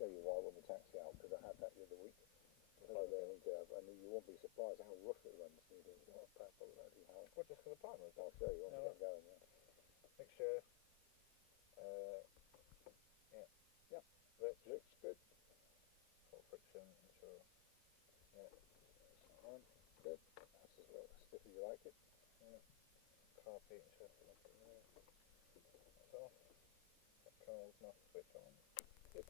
show you why when we taxi out, because I had that the other week. And you won't be surprised how rough it runs. You think, oh, purple, bloody hell. What, just for the primers? I'll show you when we get going, yeah. Mixture. Yep. Looks good. Full friction, sure. Yeah. Good. That's as well stiff as you like it. Yeah. Carb heat and sure. That's off. That cold, not switch on. Good.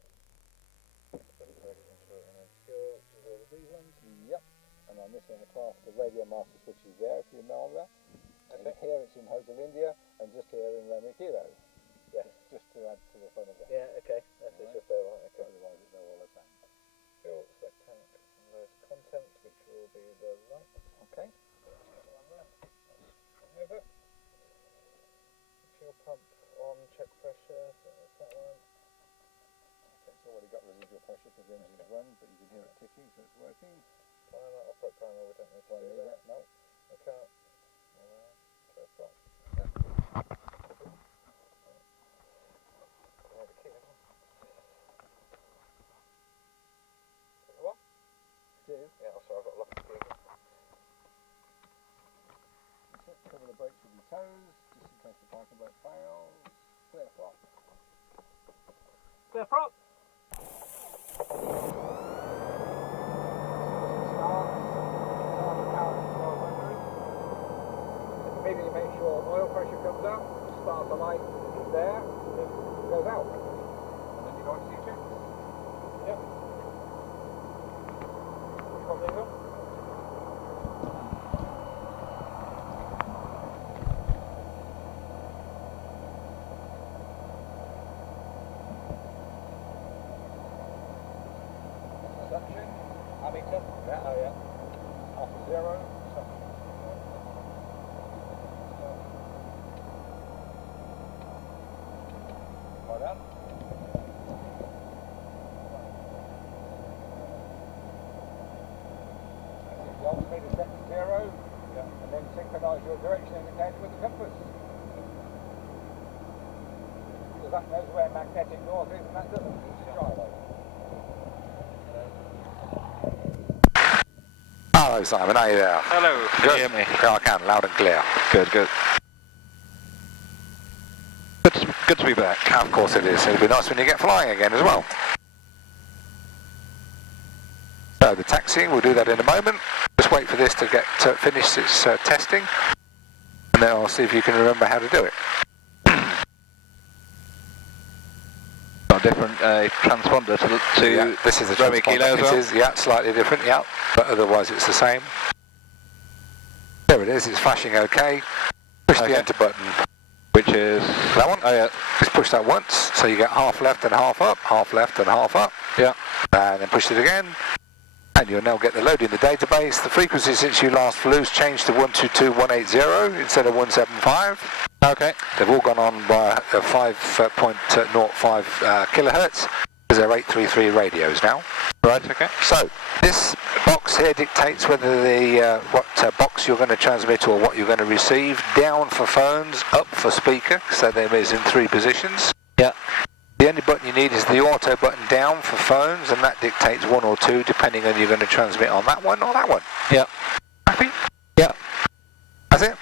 These ones? Yep. And on this one, the class, the radio master switch is there, if you know that. And here it's in Hotel India, and just here in Romeo Kilo. Yes. Just to add to the fun of it. Yeah, okay. That's right. Just there, right? Okay. Otherwise, they're all the same. Fuel, select tank, reverse content, which will be the right. Okay. Over. Fuel pump on, check pressure, so that's that one. It's already got residual pressure because the engine's run, but you can hear it ticking, so it's working. Primer, operate primer, we don't need to do that. No. Okay. First off. The key as well. What? Cheers. Yeah, sorry, I've got a lock of key. That's it. Cover the brakes with your toes, just in case the parking brake fails. Clear prop. Clear prop. Immediately make sure oil pressure comes up, start the light there, it goes out. And then you go into your checks. Yep. Which one these on? Suction, ammeter, yeah, oh yeah. After zero, suction. Well done. The altimeter set to zero, and then synchronise your direction indicator with the compass. Because that knows where magnetic north is and that doesn't. It's gyro. Hello Simon, are you there? Hello, can you hear me? Yeah, I can, loud and clear. Good, good. Good to be back. Of course it is, it'll be nice when you get flying again as well. So the taxiing, we'll do that in a moment. Just wait for this to get finish its testing, and then I'll see if you can remember how to do it. Got a different transponder to yeah, this is the Romeo Kilo as well? It is, yeah, slightly different, yeah, but otherwise it's the same. There it is, it's flashing okay. Push the enter button. Which is that one? Oh yeah. Just push that once, so you get half left and half up, half left and half up. Yeah. And then push it again, and you'll now get the load in the database. The frequency since you last flew has changed to 122.180 instead of 175. Okay. They've all gone on by 5.05 kilohertz, because they're 833 radios now. Right, okay. So, this box here dictates whether the what box you're going to transmit or what you're going to receive. Down for phones, up for speaker, so there is in 3 positions. Yeah. The only button you need is the auto button down for phones, and that dictates 1 or 2, depending on you're going to transmit on that one or that one. Yeah. Happy? Yeah. That's it.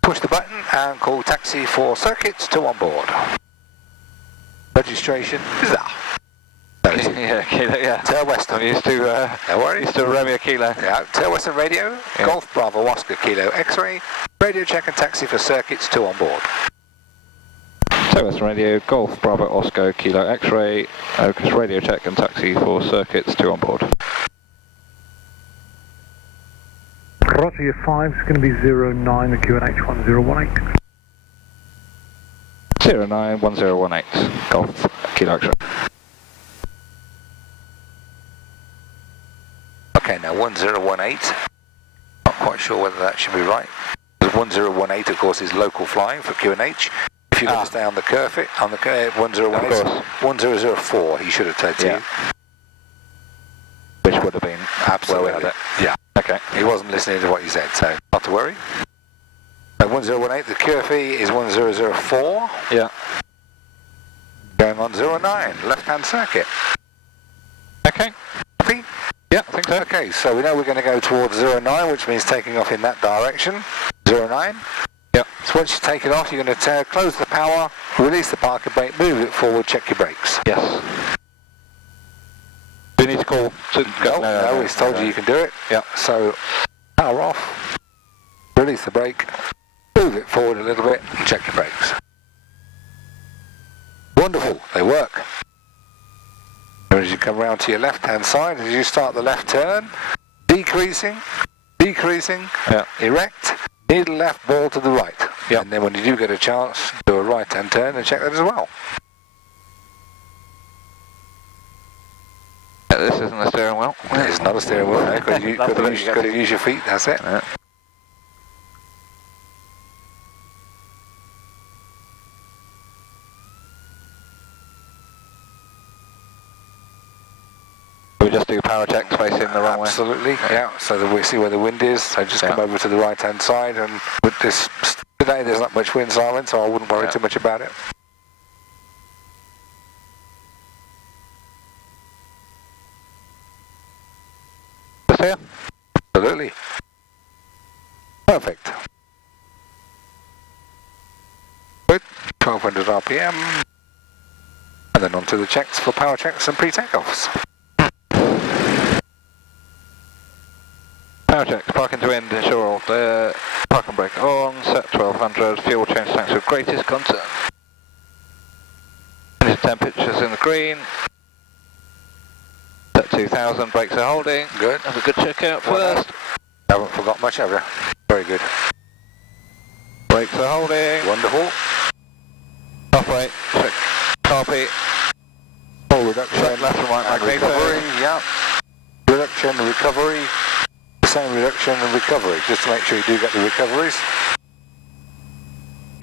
Push the button and call taxi for circuits to on board. Registration is that. Yeah, Kilo, yeah. Tail Western. I'm used to, no worries. Used to Romeo Kilo. Yeah, Tail Western Radio, yeah. Golf Bravo Oscar Kilo X-ray, radio check and taxi for circuits to on board. Tail Western Radio, Golf Bravo Oscar Kilo X-ray, Ocus radio check and taxi for circuits to on board. Roger, your 5 is going to be 09, the QNH 1018. 091018, Golf Kilo X-ray. Okay, now 1018, not quite sure whether that should be right. 1018, of course, is local flying for QNH. If you're going to stay on the curve, 1018, 1004, he should have said to you. Which would have been absolutely. Where we had it. Yeah. Okay. He wasn't listening to what you said, so not to worry. So 1018, the curve is 1004. Yeah. Going on 09, left-hand circuit. Okay. Happy? Yeah, I think so. Okay, so we know we're going to go towards 09, which means taking off in that direction. 09. Yep. So once you take it off, you're going to close the power, release the parking brake, move it forward, check your brakes. Yes. Do you need to call to go? No, it's told you can do it. Yeah. So power off, release the brake, move it forward a little bit, and check your brakes. Wonderful, they work. And as you come round to your left-hand side, as you start the left turn, decreasing, Yeah. erect, needle left, ball to the right. Yeah. And then when you do get a chance, do a right-hand turn and check that as well. This isn't a steering wheel. It's not a steering wheel, no, because you've got to use your feet, that's it. Yeah. We just do power checks facing the wrong way. Absolutely, yeah, so that we see where the wind is, so just come over to the right hand side, and with this, today there's not much wind, Simon, so I wouldn't worry too much about it. Just here? Absolutely. Perfect. Good, 1200 RPM, and then on to the checks for power checks and pre-takeoffs. Power checks, parking to end, ensure all there, parking brake on, set 1200, fuel change tanks of greatest concern. Engine temperatures in the green. Set 2000, brakes are holding. Good. Have a good check out Well first. Haven't forgot much, have you? Very good. Brakes are holding. Wonderful. Halfway, check, copy. Full reduction. Check left and right magneto. Recovery, yeah. Reduction, recovery. Same reduction and recovery, just to make sure you do get the recoveries.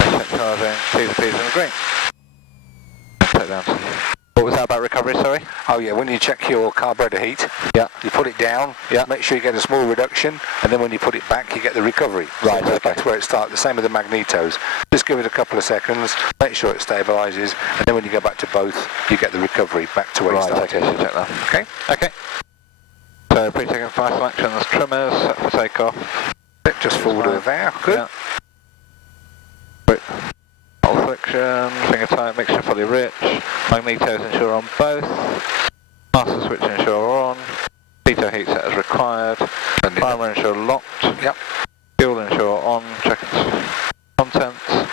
Check charging, T's and P's in the green. Take down. What was that about recovery, sorry? Oh yeah, when you check your carburetor heat, Yeah. you put it down, make sure you get a small reduction, and then when you put it back, you get the recovery. Right, so it goes back to where it started, the same with the magnetos. Just give it a couple of seconds, make sure it stabilises, and then when you go back to both, you get the recovery back to where you started. Okay, so check that. Okay? Okay. So pre-takeoff fire selections, trimmers, set for takeoff. Just forward over there, good. Yeah. Great. All friction, finger tight, mixture fully rich. Magnetos ensure on both. Master switch ensure on. Veto heat set as required. Primer ensure locked. Yep. Fuel ensure on. Check its contents.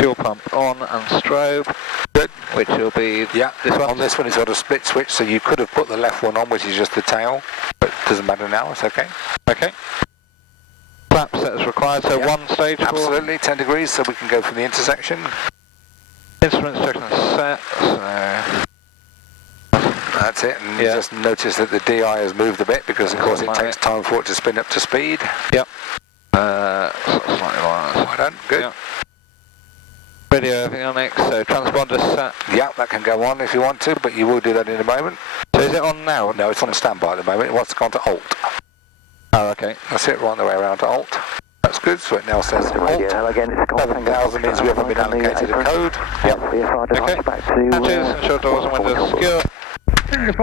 Fuel pump on and strobe. Good. Which will be this one. On this one it's got a split switch, so you could have put the left one on, which is just the tail, but it doesn't matter now, it's okay. Okay. Flap set as required, so one stage. Absolutely, 10 degrees, so we can go from the intersection. Instruments check and set, so... That's it, and just notice that the DI has moved a bit, because of course it takes time for it to spin up to speed. Yep. Slightly more. Well done, good. Yep. Radio avionics, so transponder set. Yeah, that can go on if you want to, but you will do that in a moment. So is it on now? No, it's on standby at the moment. It wants to go on to Alt. Oh, okay. That's it, right the way around to Alt. That's good, so it now says Alt. 7,000 means we haven't been allocated a code. Yep. Okay. Hatches, ensure doors and windows secure.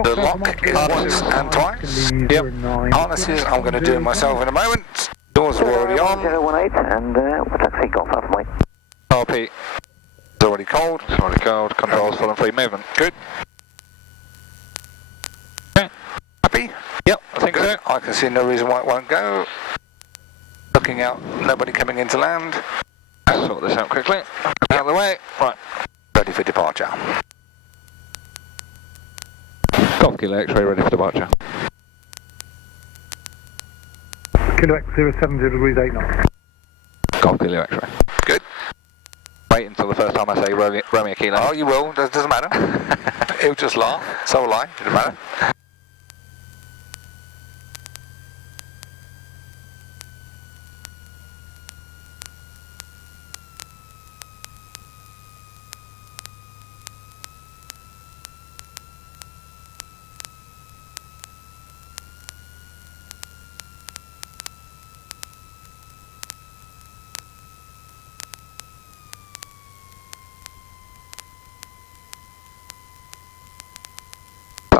The lock is once and twice. Yep. Harnesses, I'm going to do myself in a moment. Doors are already on. 018 and we'll taxi Golf Alpha Mike. RP. It's already cold. It's already cold. Controls full and free movement. Good. Okay. Happy? Yep, I think Good. so. I can see no reason why it won't go. Looking out, nobody coming into land. Let's sort this out quickly. Out of the way. Right. Ready for departure. Golf Kilo X-ray ready for departure. Kilo X 070 degrees 8 knots. Golf Kilo X-ray. Good. Wait until the first time I say Romeo Kilo. Oh, you will. Doesn't matter. He'll just laugh. So will I. Doesn't matter.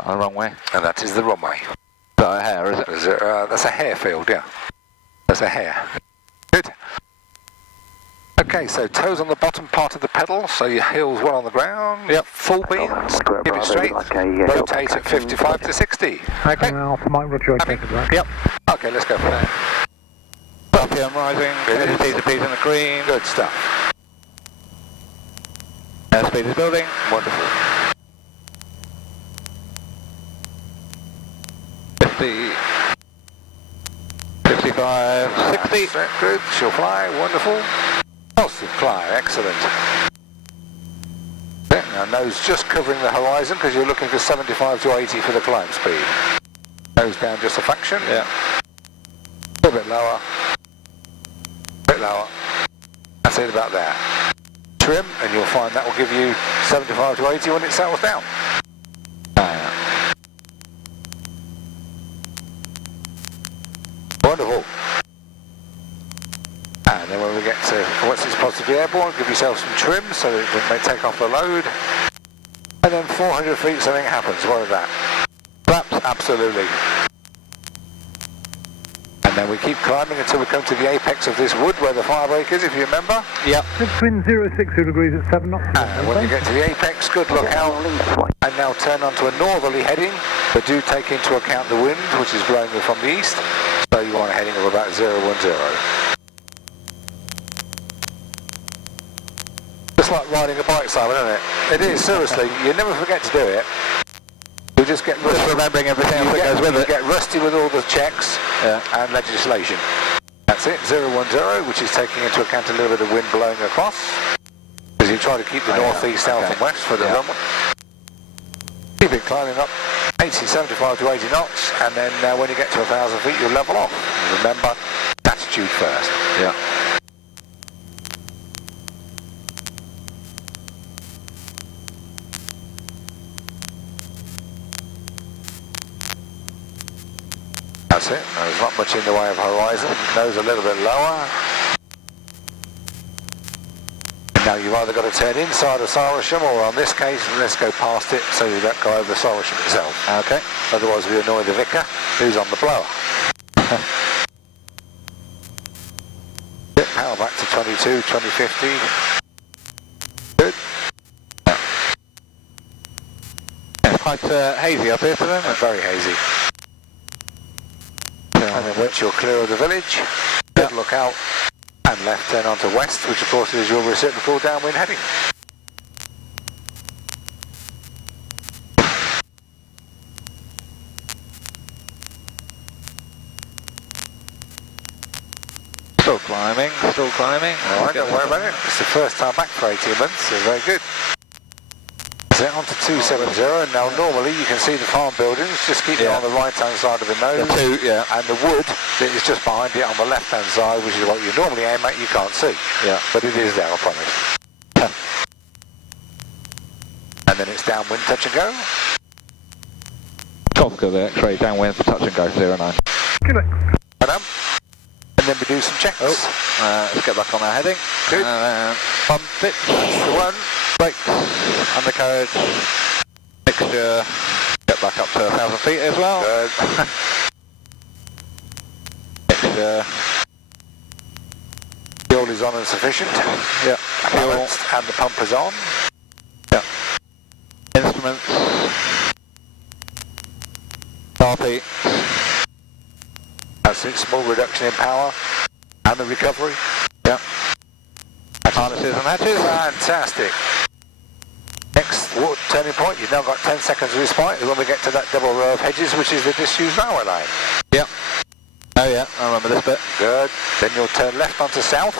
that the wrong way? And that is the runway. Is that a hair, is it? That's a hair field, yeah. That's a hair. Good. Okay, so toes on the bottom part of the pedal, so your heels well on the ground. Yep. Full beans, keep it straight, rotate at 55 to 60. Okay. Alpha Mike, roger, okay for that. Yep. Okay, let's go for that. RPM rising, T's and P's in the green. Good stuff. Airspeed is building. Wonderful. 50, 55, 60. Good, she'll fly, wonderful. Positive climb, excellent. Okay, now nose just covering the horizon because you're looking for 75 to 80 for the climb speed. Nose down just a fraction. Yeah. A little bit lower. A bit lower. That's it, about there. Trim, and you'll find that will give you 75 to 80 when it settles down. Wonderful. And then when we get to, once it's positively airborne, give yourself some trim so that it may take off the load. And then 400 feet, something happens. What is that? Flaps, absolutely. And then we keep climbing until we come to the apex of this wood where the firebreak is, if you remember. Yep. It's wind 060 degrees at 7 knots. And when you get to the apex, good look out. And now turn onto a northerly heading, but do take into account the wind, which is blowing you from the east. So you want a heading of about 010. Just like riding a bike, Simon, isn't it? It is, seriously. You never forget to do it. You just get rusty. Just remembering everything else that goes with you it. get rusty with all the checks and legislation. That's it, 010, which is taking into account a little bit of wind blowing across. Because you try to keep the northeast, south and west for the runway. Keep it climbing up 80, 75 to 80 knots, and then when you get to 1,000 feet, you'll level off. And remember, attitude first. Yeah. That's it. There's not much in the way of horizon. Nose a little bit lower. And now you've either got to turn inside of Sarasham, or on this case, let's go past it so you don't go over Sarasham itself. Okay. Otherwise we annoy the vicar, who's on the blower. Power back to 22, 2050. Good. Yeah, quite hazy up here today. Very hazy. And then once you're clear of the village, good look out and left turn onto west, which of course is your reciprocal downwind heading. Still climbing, still climbing. Alright, don't worry about it. It's the first time back for 18 months, so very good. So on to 270, and now normally you can see the farm buildings, just keep it on the right hand side of the nose. And the wood that is just behind it on the left hand side, which is what you normally aim at, you can't see. Yeah. But it is there, I promise. And then it's downwind, touch and go. Tropical the X-ray downwind for touch and go 09. And then we do some checks. Let's get back on our heading. Good. Pump pitch. That's the one. Brakes, undercarriage, mixture, get back up to 1,000 feet as well. Good. Mixture. Fuel is on and sufficient. Yeah. Fuel. Balanced, and the pump is on. Yeah. Instruments. RP. That's it, small reduction in power. And the recovery. Yeah. Harnesses and hatches. Fantastic. Next turning point, you've now got 10 seconds of respite when we get to that double row of hedges, which is the disused railway line. Yep. Oh yeah, I remember this bit. Good. Then you'll turn left onto south,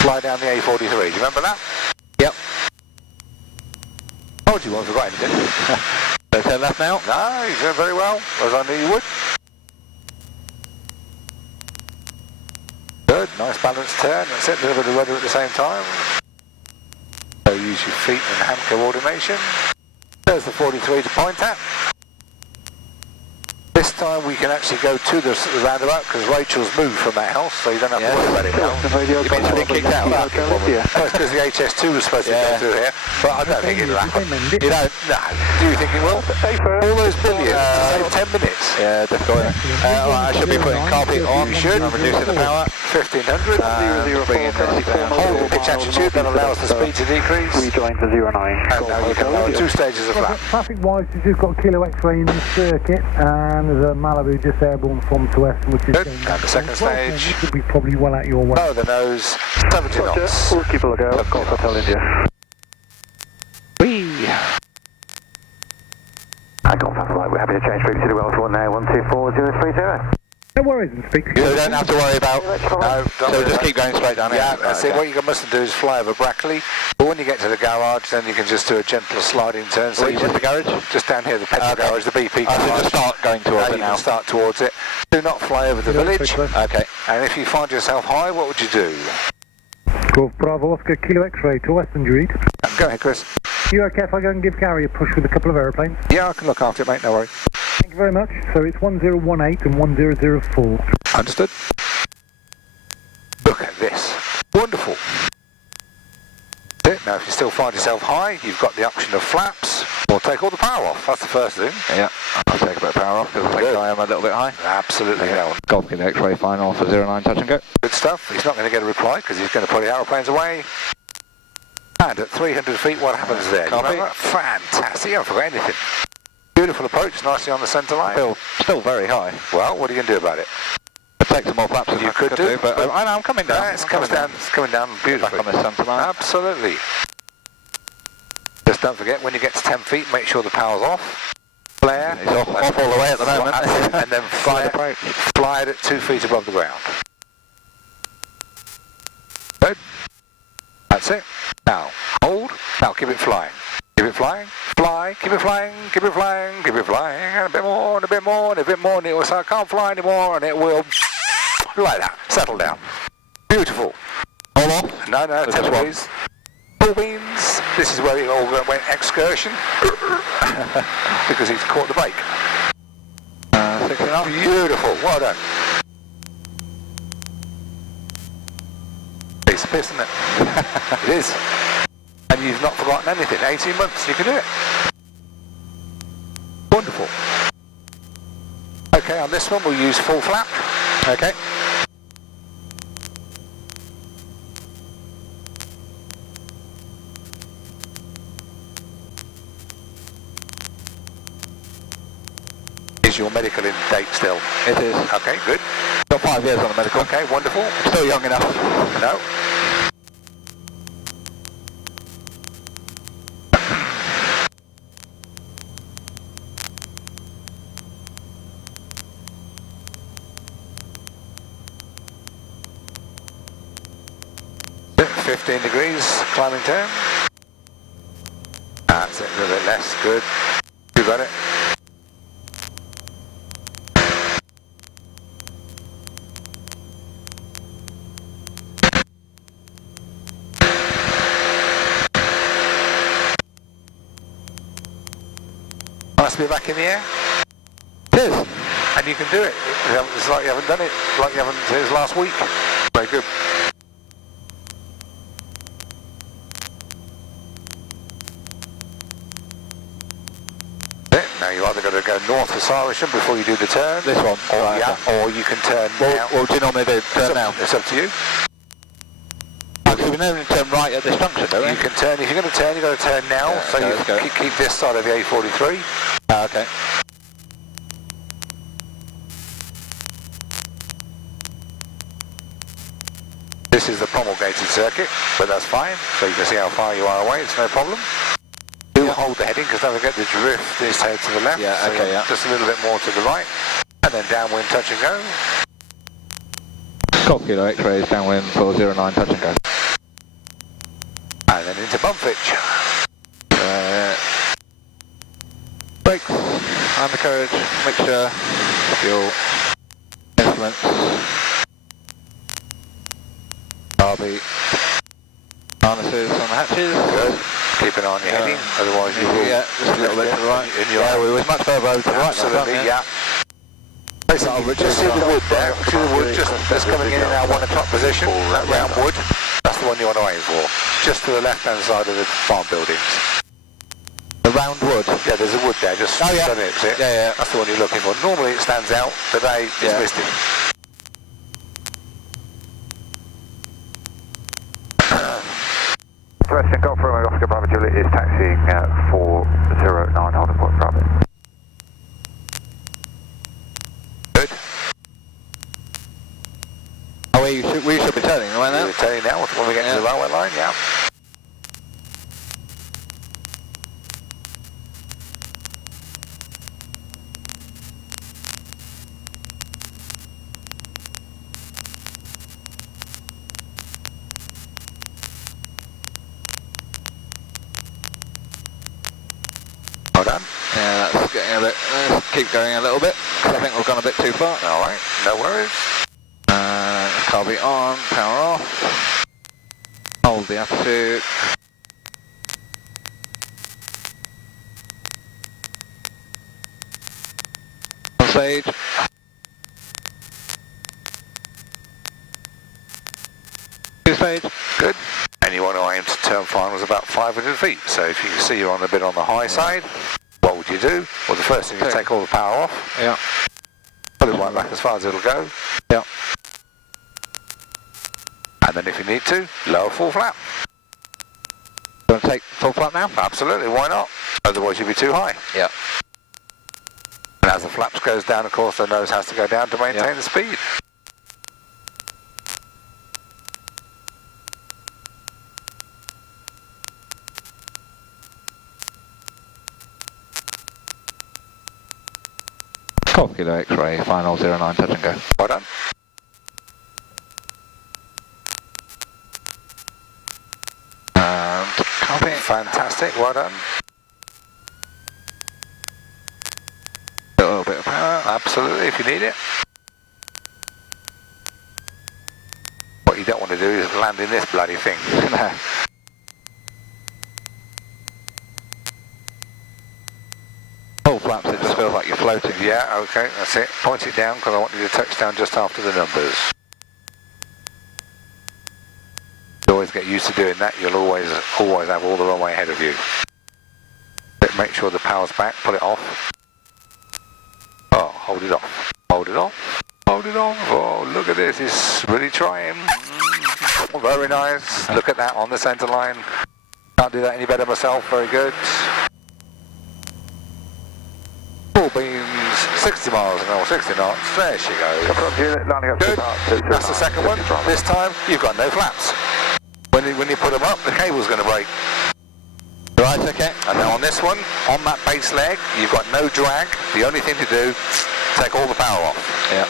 fly down the A43. Do you remember that? Yep. Told you, I forgot anything. So turn left now? No, you're doing very well, as I knew you would. Good, nice balanced turn. That's it, a little bit of rudder at the same time. So use your feet and hand coordination. There's the 43 to point at. This time we can actually go to the roundabout because Rachel's moved from that house, so you don't have to worry about it now. You mean to be kicked out? That's because the HS2 was supposed to go through here, but I don't think it'll happen. You don't? No. Do you think it will? All those billions to save 10 minutes. Yeah, difficult. I should be putting carpet on. You should. I'm reducing the power. 1500. Bringing this down. Hold the pitch attitude, that allows the speed to decrease. Rejoin for 09. And now you can lower 2 stages of flap. Traffic-wise, you've just got Kilo X-ray in the circuit, and there's a Malibu just airborne from to west, which is good. And the second stage. Should be probably well out your way. Lower the nose, 70 knots. We'll keep a lookout. Golf Hotel India. Whee! Golf Hotel Light, we're happy to change frequency to Wells 1 now, 124030. No worries, and speak. So you don't have to worry about. No, So just keep going straight down here. Yeah, that's it. What you must do is fly over Brackley, but when you get to the garage, then you can just do a gentle sliding turn. So Which is the garage? Just down here, the petrol garage, the BP I garage. should just start going towards it You now. can start towards it. Do not fly over the village. Okay. And if you find yourself high, what would you do? Golf Bravo Oscar Kilo X-ray to western, you read. Go ahead, Chris. You okay if I go and give Gary a push with a couple of aeroplanes? Yeah, I can look after it, mate. No worries. Thank you very much. So it's 1018 and 1004. Understood. Look at this. Wonderful. That's it. Now, if you still find yourself high, you've got the option of flaps, or take all the power off. That's the first thing. Yeah, I'll take a bit of power off because I think I am a little bit high. Absolutely. No. Golf Kilo X-ray final for 09 touch and go. Good stuff. He's not going to get a reply because he's going to put the aeroplanes away. And at 300 feet, what happens there? Copy. Fantastic. I haven't forgot anything. Beautiful approach, nicely on the centre line. Still very high. Well, what are you going to do about it? Take some more flaps if You I could do, but I know I'm coming down. Yeah, it's coming down beautifully. Back on this centre line. Absolutely. Just don't forget, when you get to 10 feet, make sure the power's off. Flare. It's off all the way at the moment. And then fly it at 2 feet above the ground. Good. That's it. Now, hold. Now, keep it flying. Keep it flying. Fly. Keep it flying. Keep it flying. Keep it flying. And a bit more, and a bit more, and a bit more. And it will say, I can't fly anymore. And it will, like that, settle down. Beautiful. Hold on. No, 10 degrees. Full beans. This is where it all went excursion. Because he's caught the brake. 16 Beautiful. Well done. Piece of piss, isn't it? It is. And you've not forgotten anything. 18 months, you can do it. Wonderful. Okay, on this one we'll use full flap. Okay. Is your medical in date still? It is. Okay, good. Got 5 years on the medical. Okay, wonderful. Still young enough. No. Good. 15 degrees, climbing turn. That's it, a little bit less, good. You got it. Nice to be back in the air. It is. And you can do it. It's like you haven't done it, like you haven't, it was last week. Very good. Now you either got to go north for Syrisham before you do the turn. This one. Or, Right, yeah, okay. or you can turn now. What do you normally do? Turn now. It's up to you. Because we normally turn right at this junction, don't we? You can turn, if you're going to turn, you've got to turn now. Yeah, So okay, you let's go. keep this side of the A43. Okay. This is the promulgated circuit, but that's fine. So you can see how far you are away, it's no problem. Do hold the heading, because don't forget the drift is head to the left. Yeah, so okay, yeah. Just a little bit more to the right. And then downwind touch and go. Golf Kilo X-rays downwind for 09 touch and go. And then into Bumfitch. Brakes, undercarriage, mixture, fuel, instruments, RB, harnesses on the hatches. Good. Keep an eye on your heading, otherwise you will... Yeah, just a little bit to the right. In your Yeah, we was much further over to the right. Absolutely, last time, yeah. Basically, just see the wood there, see the wood just coming in our 1 o'clock position, that round wood, that's the one you want to aim for. Just to the left-hand side of the farm buildings. The round wood? Yeah, there's a wood there, just oh, yeah. That's it. Yeah, yeah. That's the one you're looking for. Normally it stands out, today it's listed. Western Golf Romeo Oscar Bravo Juliet is taxiing 409 Holden Point Bravo. Good. Oh, we should be turning right now? We're turning now when we get to the railway line, yeah. Well done. Yeah, that's getting a bit, let's keep going a little bit, because I think we've gone a bit too far. Alright, no worries. Car beat on, power off. Hold the attitude. On stage. Two stage. Good. And you want to aim to turn finals about 500 feet. So if you can see you're on a bit on the high side, what would you do? Well, the first thing is take all the power off. Yeah. Put it right back as far as it'll go. Yeah. And then if you need to, lower full flap. You want to take full flap now? Absolutely, why not? Otherwise you'll be too high. Yeah. And as the flaps goes down, of course, the nose has to go down to maintain the speed. Golf Kilo X-ray, final 09, touch and go. Well done. Copy. Fantastic, well done. A little bit of power. Absolutely, if you need it. What you don't want to do is land in this bloody thing. Full flaps, it just feels like you're floating. Yeah, okay, that's it. Point it down because I want you to touch down just after the numbers. You always get used to doing that, you'll always have all the runway ahead of you. Make sure the power's back, put it off. Oh, hold it off. Hold it off. Hold it off. Oh, look at this, he's really trying. Very nice. Look at that on the centre line. Can't do that any better myself, very good. Full beams, 60 miles an hour, 60 knots. There she goes. Good. That's the second one. This time, you've got no flaps. When you put them up, the cable's going to break. Right, okay. And now on this one, on that base leg, you've got no drag. The only thing to do, take all the power off. Yeah.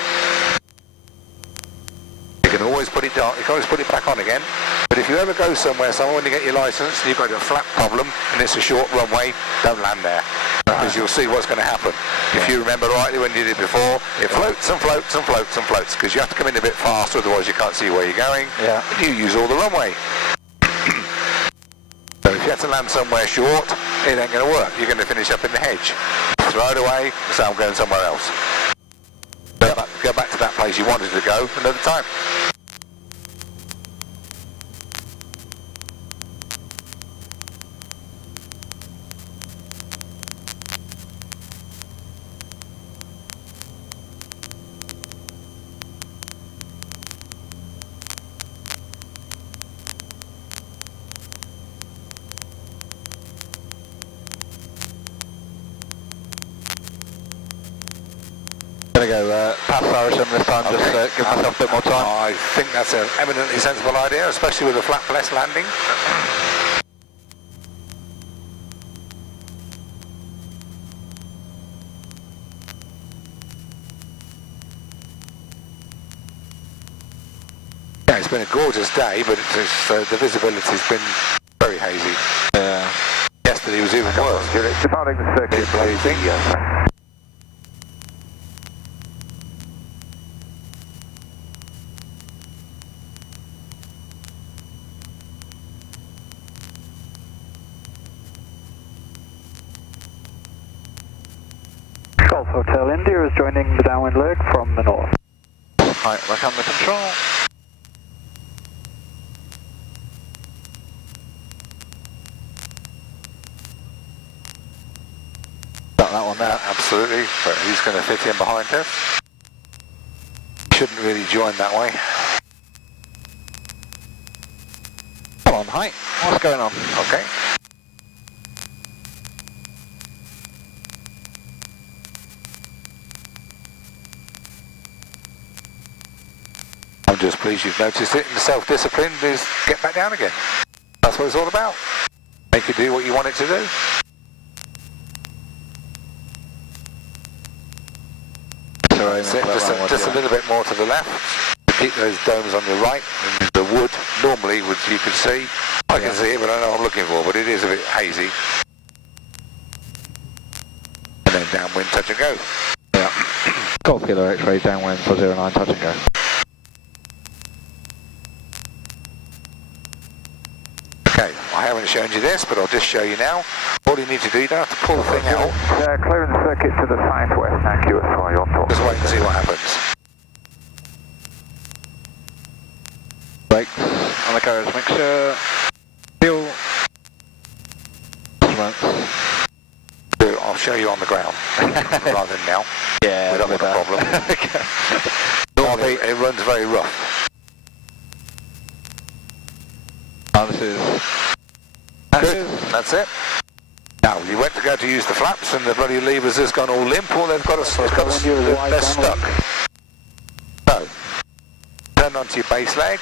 You can always put it down, you can always put it back on again. But if you ever go somewhere when you get your license and you've got a flap problem and it's a short runway, don't land there. Because you'll see what's going to happen. If you remember rightly when you did before, it floats and floats and floats and floats because you have to come in a bit faster, otherwise you can't see where you're going. Yeah. And you use all the runway. So if you have to land somewhere short, it ain't going to work. You're going to finish up in the hedge. Throw it away, so I'm going somewhere else. Go back to that place you wanted to go another time. Gonna go past Saracen this time, just give myself a bit more time. I think that's an eminently sensible idea, especially with a flapless landing. Yeah, it's been a gorgeous day, but the visibility's been very hazy. Yesterday was even worse. Departing the circuit, please. Golf Hotel India is joining the downwind leg from the north. Height back under control. Got that one there. Absolutely, but he's going to fit in behind us. Shouldn't really join that way. Come on, height. What's going on? Okay. I'm just pleased you've noticed it, and self-discipline is get back down again. That's what it's all about. Make it do what you want it to do. Just a little bit more to the left. Keep those domes on your right, and the wood normally, which you can see, I can see it, but I don't know what I'm looking for, but it is a bit hazy. And then downwind, touch and go. Yeah. Golf Kilo X-ray downwind for 09, touch and go. Okay, I haven't shown you this, but I'll just show you now. All you need to do, you don't have to pull the thing out. Clearing the circuit to the southwest, thank you, SY on top. Just wait and see what happens. Brakes on the carriage mixture. Fuel. Instruments. I'll show you on the ground rather than now. Yeah, we don't have a problem. Normally it runs very rough. Oh, this is... Good, that's it. Now, you went to go to use the flaps and the bloody levers has gone all limp, or they've got they're stuck. So, turn onto your base leg.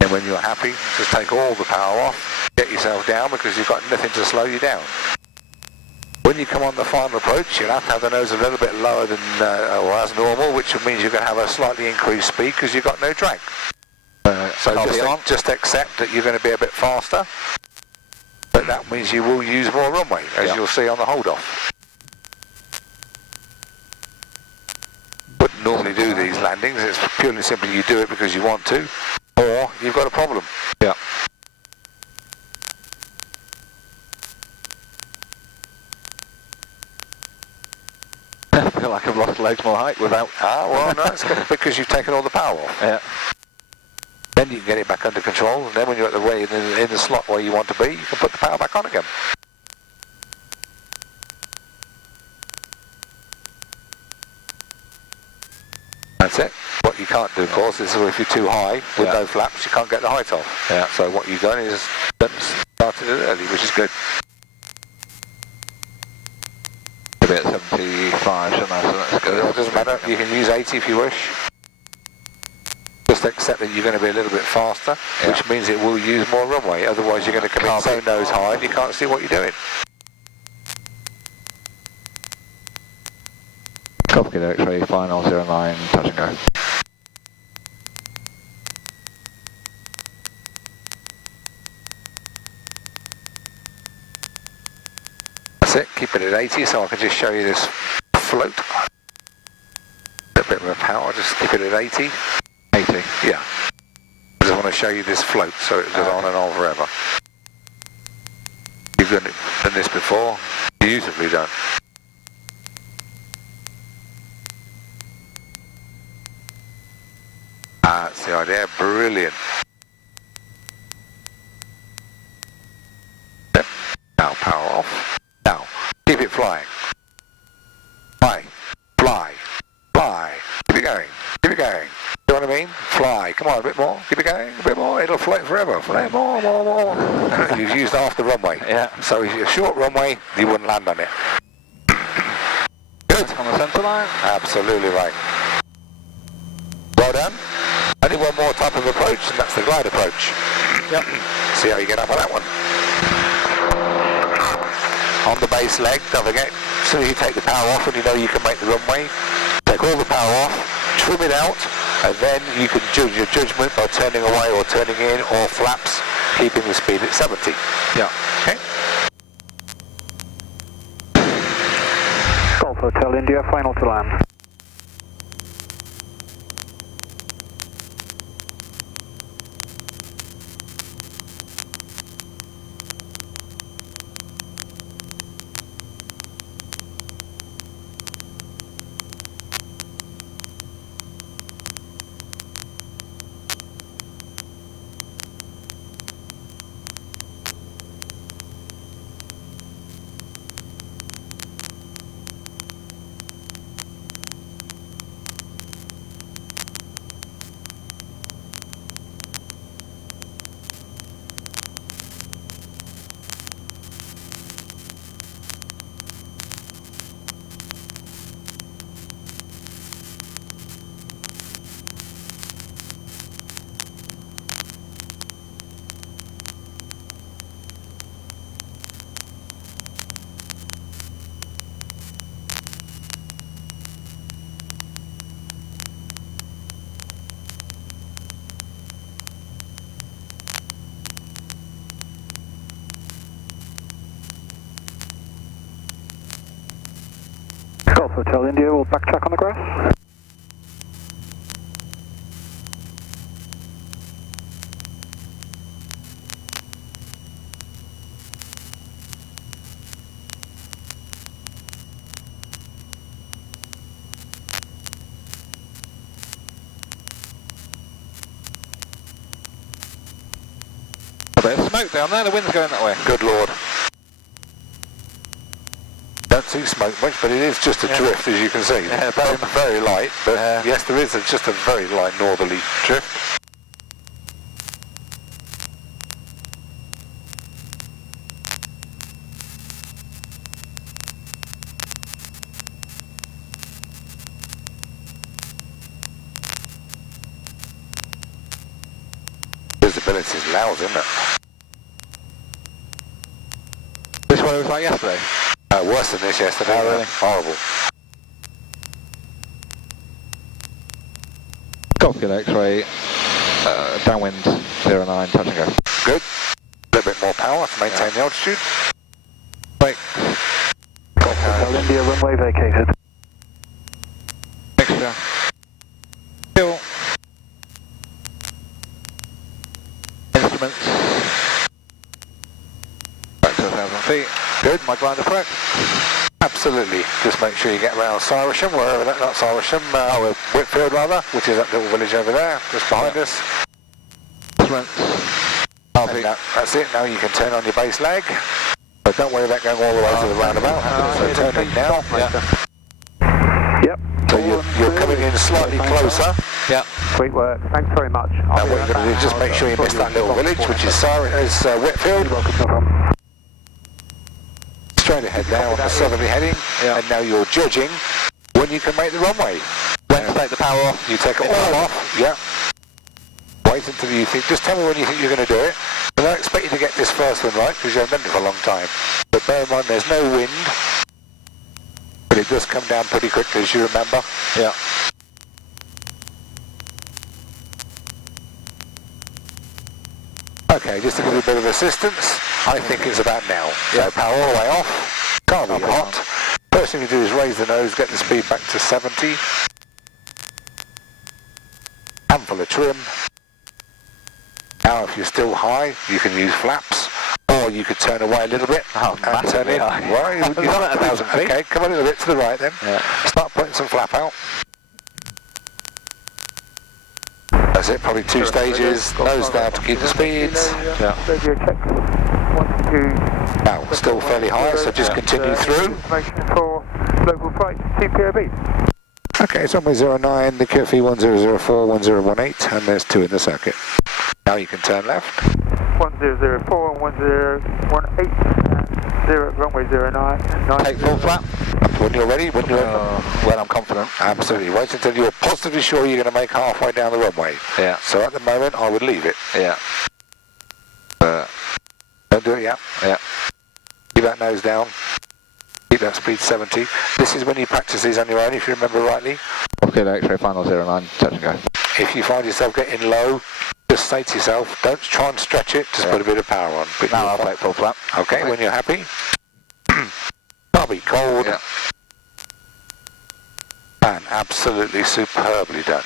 And when you're happy, just take all the power off, get yourself down because you've got nothing to slow you down. When you come on the final approach, you'll have to have the nose a little bit lower than or as normal, which means you're going to have a slightly increased speed because you've got no drag. So just accept that you're going to be a bit faster, but that means you will use more runway, as you'll see on the hold-off. Wouldn't normally do these landings, it's purely simply you do it because you want to, or you've got a problem. Yeah. I feel like I've lost loads more height without... Ah, well, no, it's because you've taken all the power off. Yeah. Then you can get it back under control, and then when you're at the way in the slot where you want to be, you can put the power back on again. That's it. What you can't do, of course, is if you're too high with no flaps, you can't get the height off. Yeah. So what you've done is started it early, which is good. A bit at 75, shouldn't I? So that's good. It doesn't matter. You can use 80 if you wish. Just accept that you're going to be a little bit faster, which means it will use more runway. Otherwise, you're going to come in so nose high and you can't see what you're doing. Golf Kilo X-ray, final 09, touch and go. That's it. Keep it at 80, so I can just show you this float. A bit of a power. Just keep it at 80. 80. Yeah. I just want to show you this float so it goes on and on forever. You've done this before. Beautifully done. That's the idea. Brilliant. Now power off. Now keep it flying. Fly. Fly. Fly. Keep it going. Keep it going. You know what I mean? Fly. Come on, a bit more. Keep it going. A bit more. It'll float forever. Fly more, more, more. You've used half the runway. Yeah. So if you're short runway, you wouldn't land on it. Good. On the centre line. Absolutely right. Well done. Only one more type of approach, and that's the glide approach. Yep. See how you get up on that one. On the base leg, don't forget, as soon as you take the power off and you know you can make the runway, take all the power off, trim it out, and then you can judge your judgment by turning away or turning in or flaps, keeping the speed at 70. Yeah. Okay. Golf Hotel India, final to land. Hotel India, we'll backtrack on the grass. A bit of smoke down there, the wind's going that way. Good lord. Don't see smoke much, but it is just a drift, as you can see. Yeah, very, very light, but yes, there is just a very light northerly drift. Visibility is lousy, isn't it? This one was like yesterday. Worse than this yesterday. Oh, really? Horrible. Golf X-ray, downwind 09, touch and go. Good. A little bit more power to maintain the altitude. Break. Hotel India, runway vacated. Mixture. Fuel. Instruments. Back to 1,000 feet. Good. My glider correct? Absolutely. Just make sure you get around Cyrisham, wherever that, not Cyrisham, Whitfield rather, which is that little village over there, just behind us. Instruments. And that's it. Now you can turn on your base leg. But don't worry about going all the way to the roundabout. So turn in now. Yep. So you're coming in slightly closer. Yeah. Great work. Thanks very much. And what you're going to do is just make sure you miss that little village, which is Whitfield. Straight ahead now on the southerly heading, and now you're judging when you can make the runway. When to take the power off? You take it all off, yeah. Wait until you think, just tell me when you think you're going to do it. I don't expect you to get this first one right, because you haven't done it for a long time. But bear in mind, there's no wind, but it does come down pretty quickly, as you remember. Yeah. Okay, just to give you a bit of assistance, I think it's about now. So power all the way off, can't be hot. First thing you do is raise the nose, get the speed back to 70. Handful of trim. Now if you're still high, you can use flaps, or you could turn away a little bit and turn in. Well, you're not at 1,000 feet. Okay, come a little bit to the right then. Start putting some flap out. That's it, probably 2 stages, nose down to keep the speeds. Radio check. 1, 2. Now, still fairly high, so just continue through. Information for local flight TPOB. Okay, it's runway 09, the QFE 1004, 1018, and there's 2 in the circuit. Now you can turn left. 1004 and 1018, and runway 09. Take full flap. When you're ready, when you're when I'm confident. absolutely. Wait until you're positively sure you're going to make halfway down the runway. Yeah. So at the moment, I would leave it. Yeah. Don't do it yet. Yeah. Keep that nose down. Keep that speed 70. This is when you practice these on your own, if you remember rightly. Okay, X-ray final 09, touch and go. If you find yourself getting low, just say to yourself, don't try and stretch it, just put a bit of power on. But now I'll take full flap. Okay, when you're happy. Can't be cold. Yeah. And absolutely superbly done.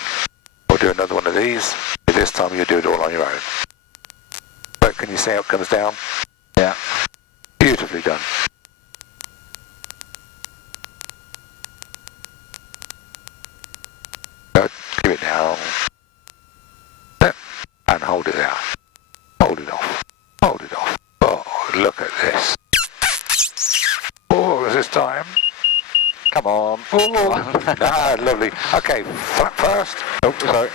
We'll do another one of these. This time you do it all on your own. But can you see how it comes down? Yeah. Beautifully done. Good. Give it down. And hold it there. Hold it off. Hold it off. Oh, look at this. Oh, was this time? Come on. Ah, lovely. Okay, flap first. Oh, sorry.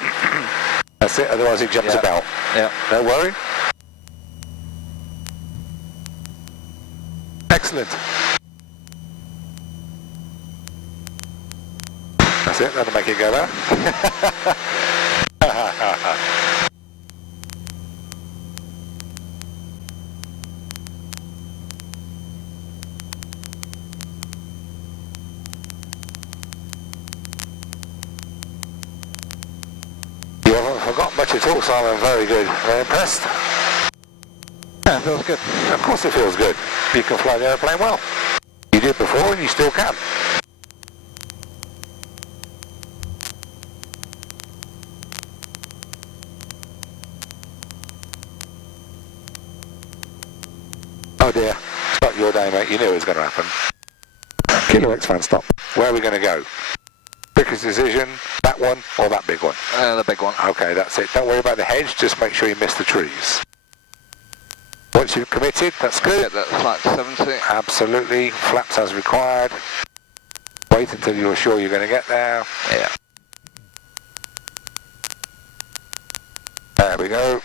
That's it, otherwise it jumps about. Yeah. No worry. Excellent. That's it, that'll make it go there. You haven't forgotten much at all, Simon. Very good. Very impressed. Yeah, feels good. Of course it feels good. You can fly the airplane well. You did before and you still can. You knew it was going to happen. Kilo X fan stop. Where are we going to go? Quickest decision, that one or that big one? The big one. Okay, that's it. Don't worry about the hedge, just make sure you miss the trees. Once you've committed, that's good. Get that flat 70. Absolutely, flaps as required. Wait until you're sure you're going to get there. Yeah. There we go.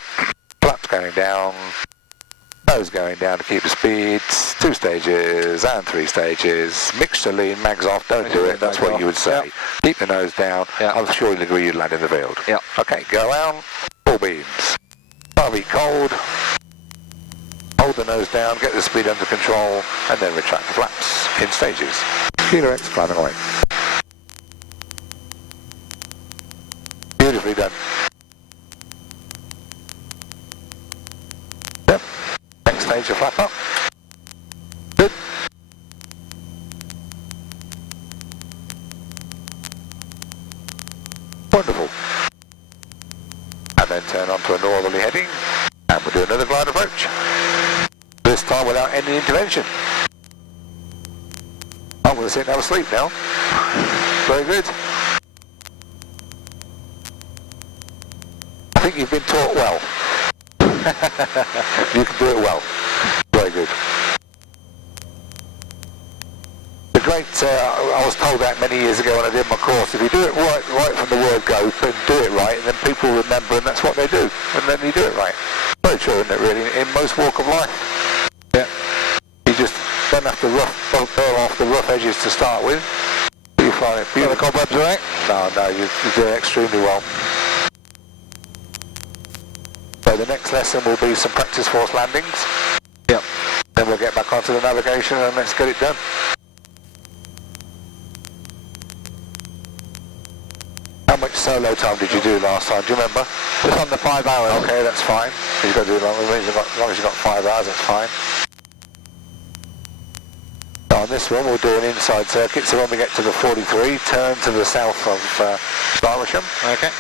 Flaps going down. Nose going down to keep the speeds. 2 stages and 3 stages. Mixture lean, mags off, don't do it. That's what you would say. Yep. Keep the nose down. Yep. I'm sure you'll agree you'd land in the field. Yep. Okay, go around. Full beams. RV cold. Hold the nose down, get the speed under control, and then retract the flaps in stages. Kilo X climbing away. Beautifully done. Yep. Next stage of flap up. Good. Wonderful. And then turn onto a northerly heading, and we'll do another glide approach. This time without any intervention. I'm going to sit and have a sleep now. Very good. I think you've been taught well. You can do it well. Very good. The great, I was told that many years ago when I did my course, if you do it right from the word go, then do it right, and then people remember, and that's what they do. And then you do it right. Very true, isn't it, really, in most walk of life? Yeah. You just don't have to burl off the rough edges to start with. You find it beautiful. The cobwebs all right? No, you do it extremely well. So the next lesson will be some practice force landings. Yep. Then we'll get back onto the navigation and let's get it done. How much solo time did you do last time? Do you remember? Just under 5 hours. Okay, that's fine. You've got to do it as long as you've got 5 hours, that's fine. On this one, we'll do an inside circuit, so when we get to the 43, turn to the south of Starlesham. Okay.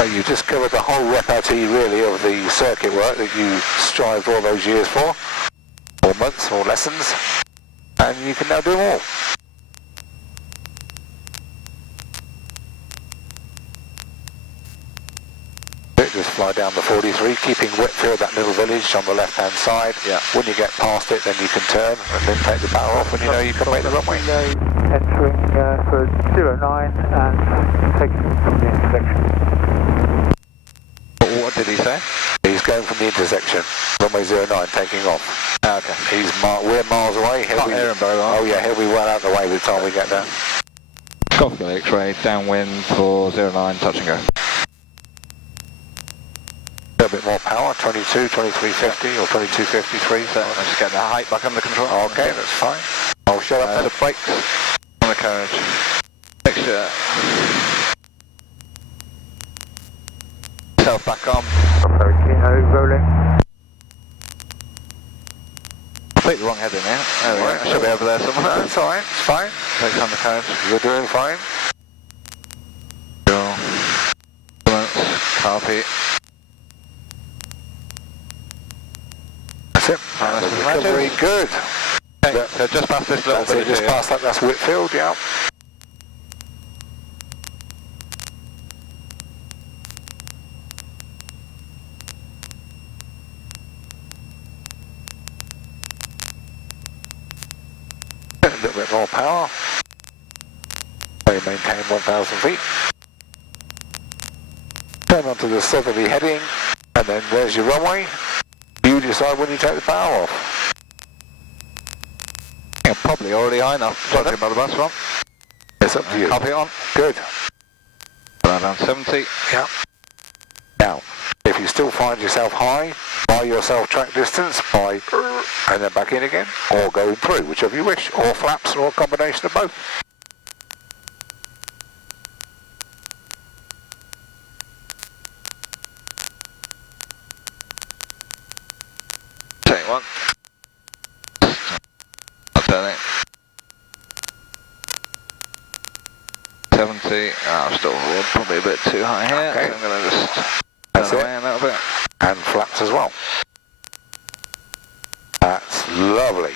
So you just covered the whole repartee, really, of the circuit work that you strived all those years for, or months, or lessons, and you can now do them all. Just fly down the 43, keeping Whitfield, that little village on the left-hand side. Yeah. When you get past it, then you can turn and then take the power off, and you know you can make the runway. Entering for 09 and taking from the intersection. What did he say? He's going from the intersection, runway 09, taking off. Okay. We're miles away. Can't hear him very well. Oh yeah, he'll be well out of the way by the time we get there. Golf X-ray, downwind for 09, touch and go. A little bit more power, 22, 2350 or 2253. So I'm just getting the height back under control. Okay, that's fine. I'll show up the brakes on the carriage. Mixture. Self back on. Rolling. Complete the wrong heading now. There we go. I should be over there somewhere. No, it's alright, it's fine. Brakes on the carriage. You're doing fine. Cool. Copy. That's it. That's Very good. Okay, so just past this little That's it, just past that, that's Whitfield, yeah. A little bit more power. So you maintain 1,000 feet. Turn onto the southerly heading, and then there's your runway. You decide when you take the power off. Yeah, probably already high enough. Judging by the bus one. It's up to you. Copy on. Good. Around 70. Yeah. Now, if you still find yourself high, buy yourself track distance, and then back in again, or going through, whichever you wish, or flaps, or a combination of both. Take one. Not turning. 70. Oh, still probably a bit too high here. Okay. So I'm going to just That's turn it. away a little bit. And flaps as well. That's lovely.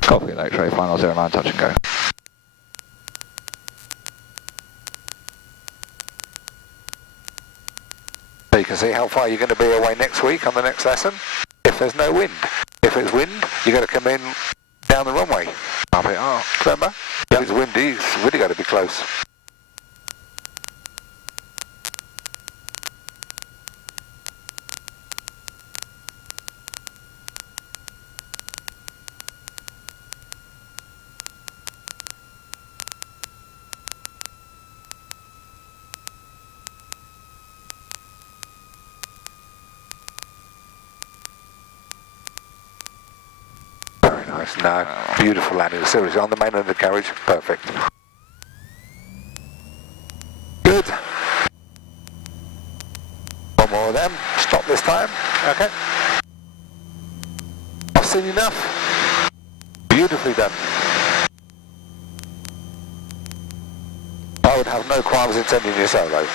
Copy that, X-ray, final 09, touch and go. So you can see how far you're going to be away next week on the next lesson, if there's no wind. If it's wind, you've got to come in down the runway. Up it up. Remember? If it's windy, it's really got to be close. No, beautiful landing. Seriously, on the main end of the carriage, perfect. Good. One more of them. Stop this time. Okay. I've seen enough. Beautifully done. I would have no qualms in sending you solo.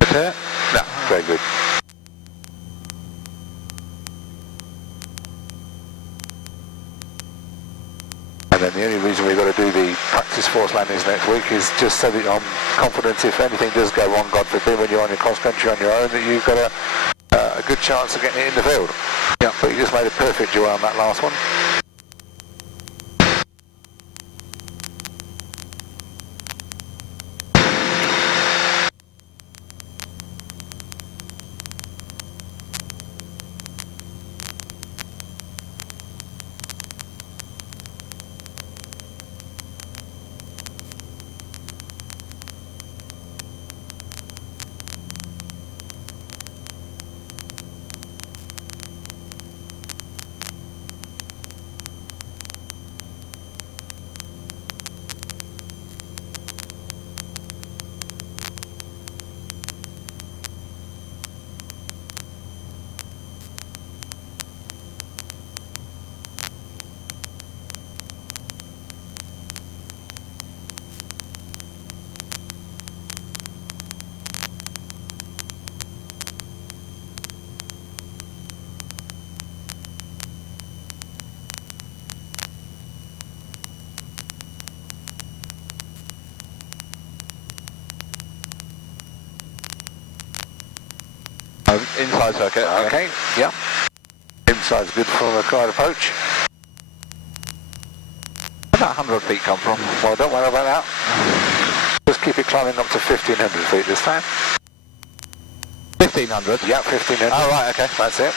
That's it? No, very good. And then the only reason we've got to do the practice force landings next week is just so that I'm confident if anything does go wrong, God forbid, when you're on your cross country on your own, that you've got a good chance of getting it in the field. Yeah. But you just made a perfect duel on that last one. Inside circuit. Okay, yeah. Inside's good for a guide approach. Where'd that 100 feet come from? Well, don't worry about that. Just keep it climbing up to 1,500 feet this time. 1,500? Yeah, 1,500. Oh, right, okay. That's it.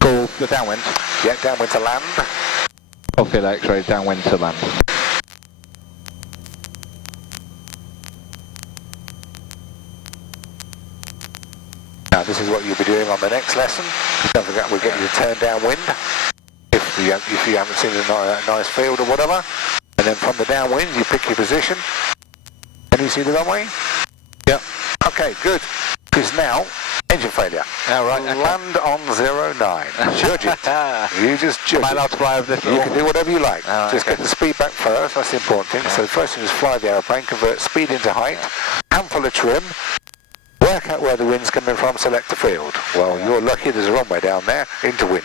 Cool, the downwind. Yeah, downwind to land. Copy the X-ray, downwind to land. Now this is what you'll be doing on the next lesson. Don't forget we'll get you to turn downwind if you haven't seen a nice field or whatever. And then from the downwind you pick your position. Can you see the runway? Yep. Okay, good. Because now, engine failure. Oh, right, okay. Land on 09. Judge it. You just judge Am I it. allowed to fly over this? You can do whatever you like. Oh, just okay. get the speed back first, that's the important thing. So the first thing is fly the aeroplane, convert speed into height, handful of trim, work out where the wind's coming from, select a field. Well, you're lucky there's a runway down there into wind.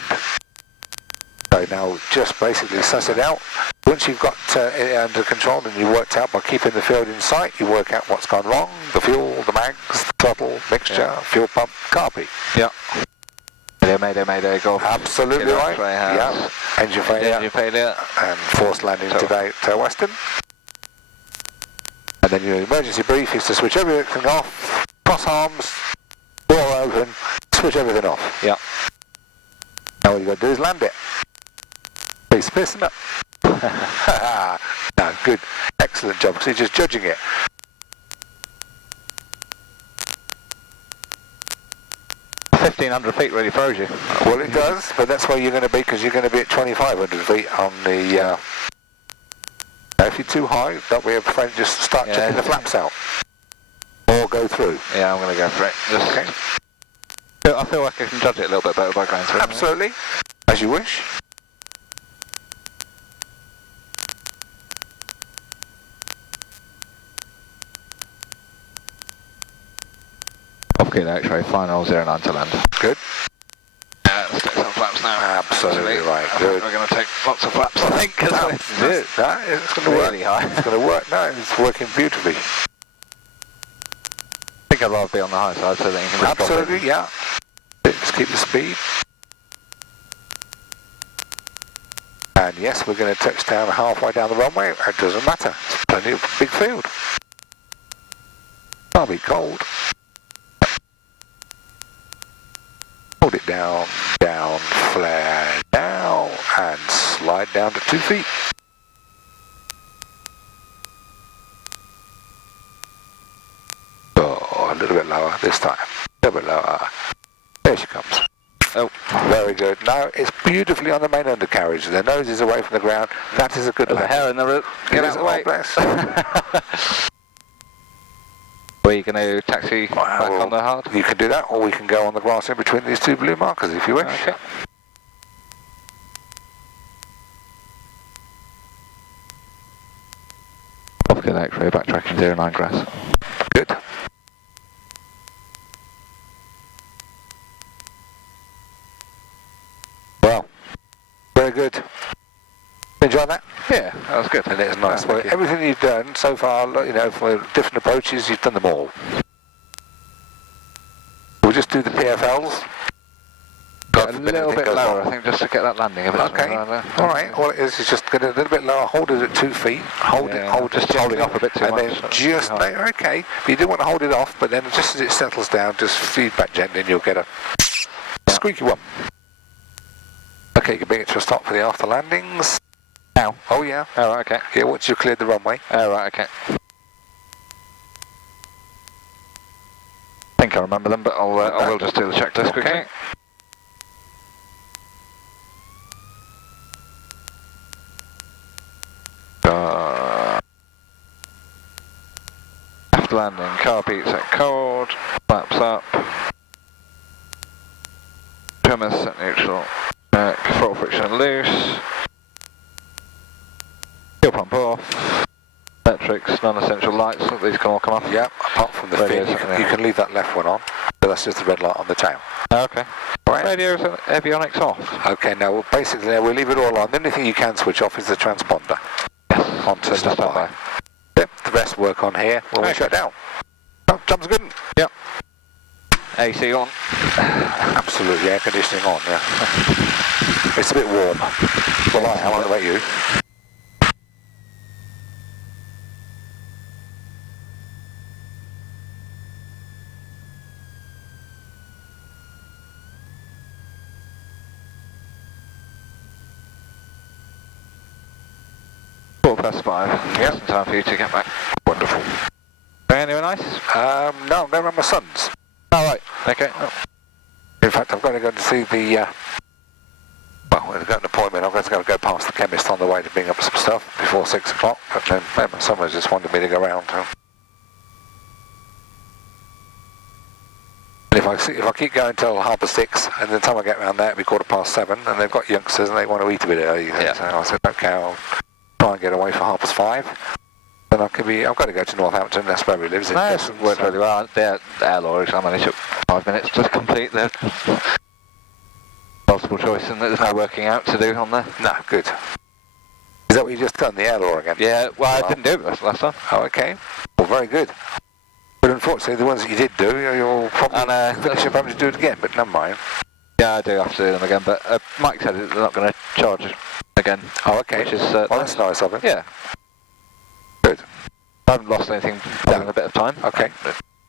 So now just basically suss it out. Once you've got it under control and you worked out by keeping the field in sight, you work out what's gone wrong, the fuel, the mags, the throttle, mixture, fuel pump, carby. Yeah. Mayday, go. Absolutely right. Yeah. Engine failure. Engine failure. And forced landing today to Western. And then your emergency brief is to switch everything off, cross arms, door open, switch everything off. Yeah. Now all you've got to do is land it. Piece of piss, isn't it? No, good. Excellent job, because you're just judging it. $1,500 feet really throws you. Well, it does, but that's where you're going to be, because you're going to be at 2,500 feet on the... if you're too high, don't be afraid, just start checking the flaps out. Or go through? Yeah, I'm going to go for it. Just Okay. I feel like I can judge it a little bit better by going through. Absolutely. As you wish. Off kilo X-ray, final 09 to land. Good. Let's take some flaps now. Absolutely right. I Good. think we're going to take lots of flaps, I think, because It's going to work. really high. It's going to work. No, it's working beautifully. I think I'd rather be on the high side so that you can just drop it. Absolutely, yeah. Just keep the speed. And yes, we're going to touch down halfway down the runway. It doesn't matter. It's plenty of big field. I'll be cold. Hold it down, down, flare, down, and slide down to 2 feet. Oh, a little bit lower this time. A little bit lower. There she comes. Oh, very good. Now it's beautifully on the main undercarriage. The nose is away from the ground. That is a good there's a landing. hair in the route. Get out of the way. Bless. Were you going to taxi back on the hard? You can do that, or we can go on the grass in between these two blue markers if you wish. Okay. Off kilo X-ray, backtracking 09 grass. Good. Well, very good. Enjoy that? Yeah, that was good. And it's nice. Well, everything you've done so far, you know, for different approaches, you've done them all. We'll just do the PFLs. Got a little bit lower, I think, just to get that landing a bit. Okay. All right. All it is just get it a little bit lower. Hold it at 2 feet. Hold it. Just holding off a bit too and much. And then just okay. But you do want to hold it off. But then just as it settles down, just feed back gently, and you'll get a squeaky one. Okay, you can bring it to a stop for the after landings. Now. Oh yeah. Oh, right, okay. Yeah, once you've cleared the runway. Oh, right, okay. I think I remember them, but I will just do the checklist quickly. After landing, car beats at Cort, flaps up, trimmers set neutral, throttle friction loose, fuel pump off, electrics, non-essential lights, these can all come off. Yeah, apart from the fin, you can leave that left one on, but that's just the red light on the tail. Okay. Right. Radio's avionics off. Okay, now basically we'll leave it all on. The only thing you can switch off is the transponder. Yes. Onto standby. Yep, the rest work on here when we shut down. Oh, jumps good. Yep. AC on. Absolutely, air conditioning on, yeah. It's a bit warm. Well, I don't know about you. +5. Yep. Just in time for you to get back. Wonderful. Anywhere nice? No, I'm going around my son's. Oh, right. Okay. Oh. In fact, I'm going to go to see the, well, we've got an appointment. I'm going to go past the chemist on the way to bring up some stuff before 6 o'clock. But then my son just wanted me to go round. So. And if I keep going till 6:30, and the time I get round there, it'll be 7:15, and they've got youngsters and they want to eat a bit early. Yeah. So I said, okay, I'll try and get away for 5:30. Then I've got to go to Northampton, that's where he lives. No, it's worked really well. The air law exam only took 5 minutes to complete the multiple choice, and there's no working out to do on there. No, good. Is that what you just done, the air law again? Yeah, well, I didn't do it last time. Oh, okay. Well, very good. But unfortunately, the ones that you did do, you'll probably finish up having to do it again, but never mind. Yeah, I do have to do them again, but Mike said they're not going to charge again. Oh, okay. Which is, well, that's nice of him. Yeah. Good. I haven't lost anything in a bit of time. Okay.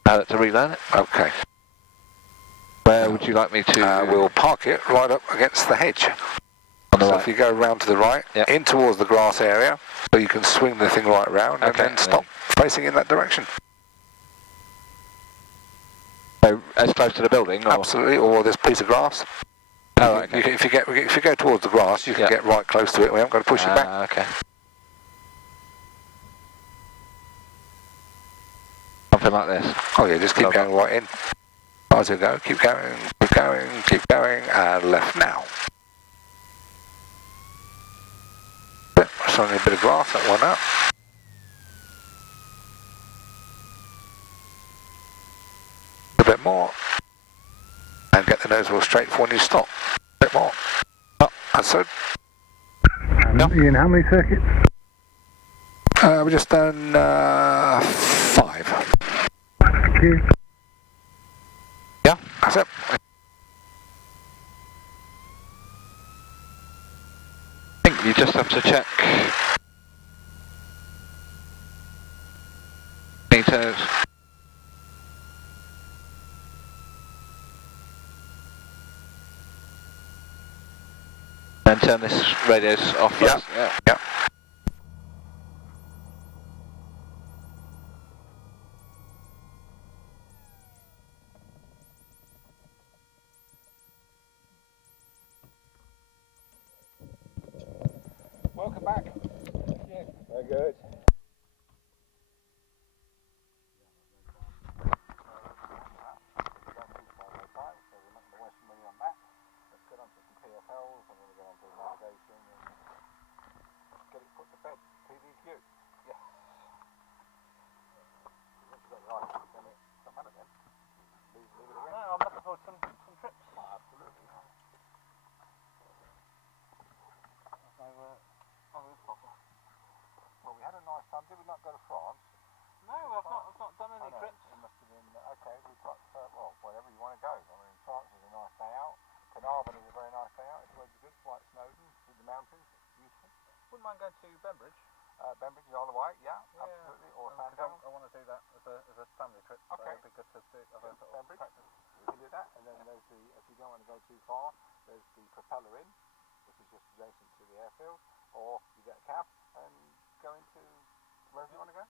To relearn it. Okay. Where would you like me to... We'll park it right up against the hedge. On the so right. if you go round to the right, in towards the grass area, so you can swing the thing right round and then stop facing in that direction. So, as close to the building? Or? Absolutely, or this piece of grass. Oh, right, okay. If you go towards the grass, you can get right close to it. We haven't got to push it back. Okay. Something like this. Oh yeah, just keep going right in. As we go, keep going, keep going, keep going, and left now. That's only a bit of grass, that one up. A bit more. And get the nose wheel straight for when you stop. A bit more. Oh, that's it. Ian, how many circuits? We've just done 5. Thank you. Yeah, that's it. I think you just have to check meters. And turn this radius off first. Yeah, yeah. Welcome back. Yeah, very good. Let's get on to some PFLs. I'm going to go on to navigation and get it put to bed. PDQ. Yes. Once you've got your eyes, then it doesn't matter then. Leave it away. No, I'm looking forward to some trips. Oh, absolutely. Well, we had a nice time. Did we not go to France? No, I've not done any trips. It must have been, okay, we've got, well, wherever you want to go. I mean, France is a nice day out. Carnarvon is a very nice day out. It's really good, like Snowdon, through the mountains. It's beautiful. Wouldn't mind going to Bembridge. Bembridge is all the way, yeah, absolutely. Or Sandown. I want to do that as a family trip. Okay. So it'd be good to do other sort of practice. We can do that, and then there's the, if you don't want to go too far, there's the Propeller Inn, which is just adjacent to the airfield, or you get a cab and go into wherever you want to go.